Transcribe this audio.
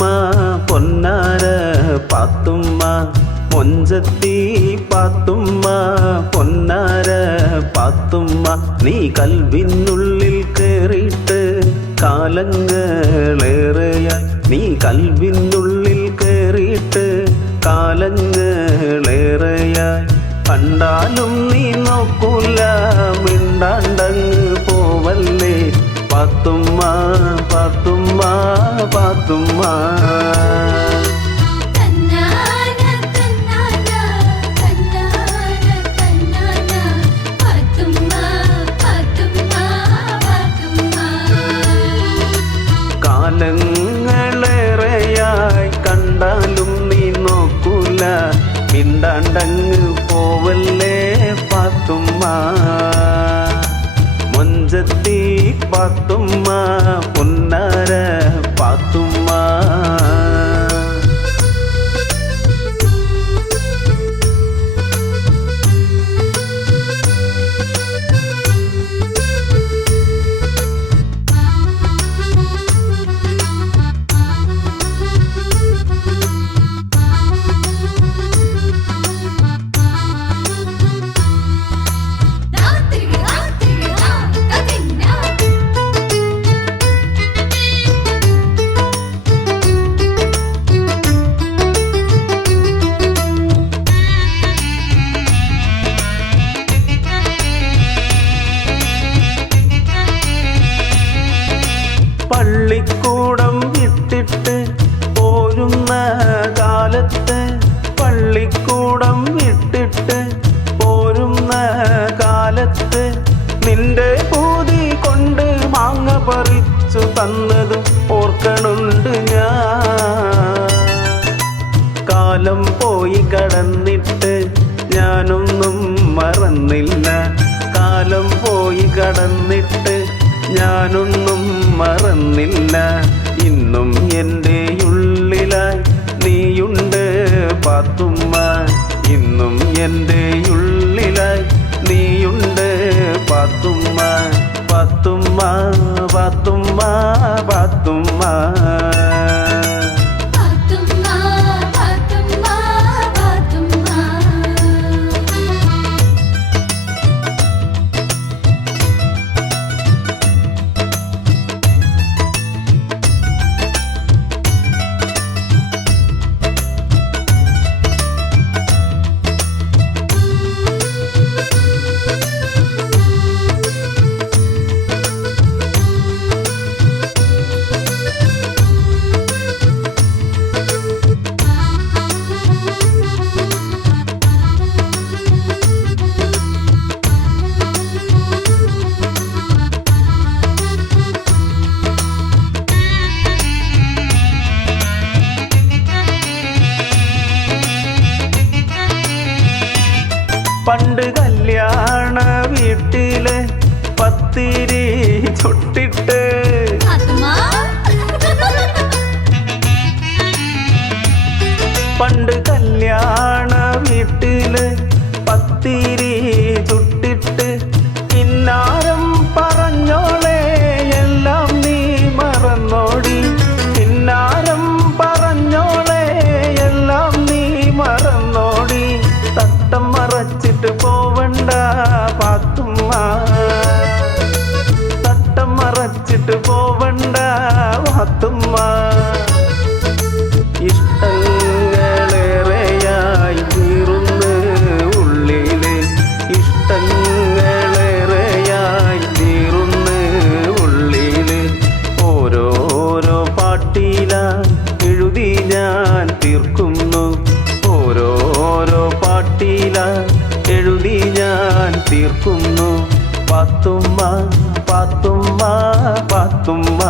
പാത്തുമ്മ പൊന്നാര പാത്തുമ്മ മൊഞ്ചത്തി പാത്തുമ്മ പൊന്നാര പാത്തുമ്മ നീ കൽവിനുള്ളിൽ കേറിയിട്ട് കാലങ്ങളേറെയായി നീ കൽവിനുള്ളിൽ കേറിയിട്ട് കാലങ്ങളേറെയായി കണ്ടാലും നീ നോക്കൂല മിണ്ടാണ്ടങ്ങ് പോവല്ലേ പാത്തുമ്മ പാത്തുമ്മ പാത്തുമ്മ കാലങ്ങളേറെയായി കണ്ടാലും നീ നോക്കൂല മിണ്ടാണ്ടങ്ങ് പോവല്ലേ പാത്തുമ്മ മൊഞ്ചത്തി പാത്തുമ്മ പൊന്നാര പാത്തുമ്മ പള്ളിക്കൂടം വിട്ടിട്ട് പോരുന്ന കാലത്ത് പള്ളിക്കൂടം വിട്ടിട്ട് പോരുന്ന കാലത്ത് നിന്റെ പൂതി കൊണ്ട് മാങ്ങ പറിച്ചു തന്നതും ഓർക്കണുണ്ട് ഞാൻ കാലം പോയി കടന്നിട്ട് ഞാനൊന്നും മറന്നില്ല കാലം പോയി കടന്നിട്ട് ഞാനൊന്നും മറന്നില്ല ഇന്നും എൻ്റെ ഉള്ളിലായി നീയുണ്ട് പാത്തുമ്മ ഇന്നും എൻ്റെ ഉള്ളിലായി നീയുണ്ട് പാത്തുമ്മ പാത്തുമ്മ പാത്തുമ്മ പാത്തുമ്മ പണ്ട് കല്യാണ വീട്ടില് പത്തിരി ചുട്ടിട്ട് പണ്ട് കല്യാണ വീട്ടില് പത്തിരി ചുട്ടിട്ട് കിന്നാരം പറഞ്ഞോളെ എല്ലാം നീ മറന്നോടി കിന്നാരം പറഞ്ഞോളെ എല്ലാം നീ മറന്നോടി തട്ടം മറച്ചിട്ട് പോവണ്ട പാത്തുമ്മ തട്ടം മറച്ചിട്ട് പോവണ്ട പാത്തുമ്മ ഇഷ്ടങ്ങളേറെയായി തീർന്ന് ഉള്ളില് ഇഷ്ടങ്ങളേറെയായി തീർന്ന് ഉള്ളില് ഓരോരോ പാട്ടില എഴുതി ഞാൻ തീർക്കുന്നു ഓരോരോ പാട്ടില എഴുതി ഞാൻ തീർക്കുന്നു പാത്തുമ്മ പാത്തുമ്മ പാത്തുമ്മ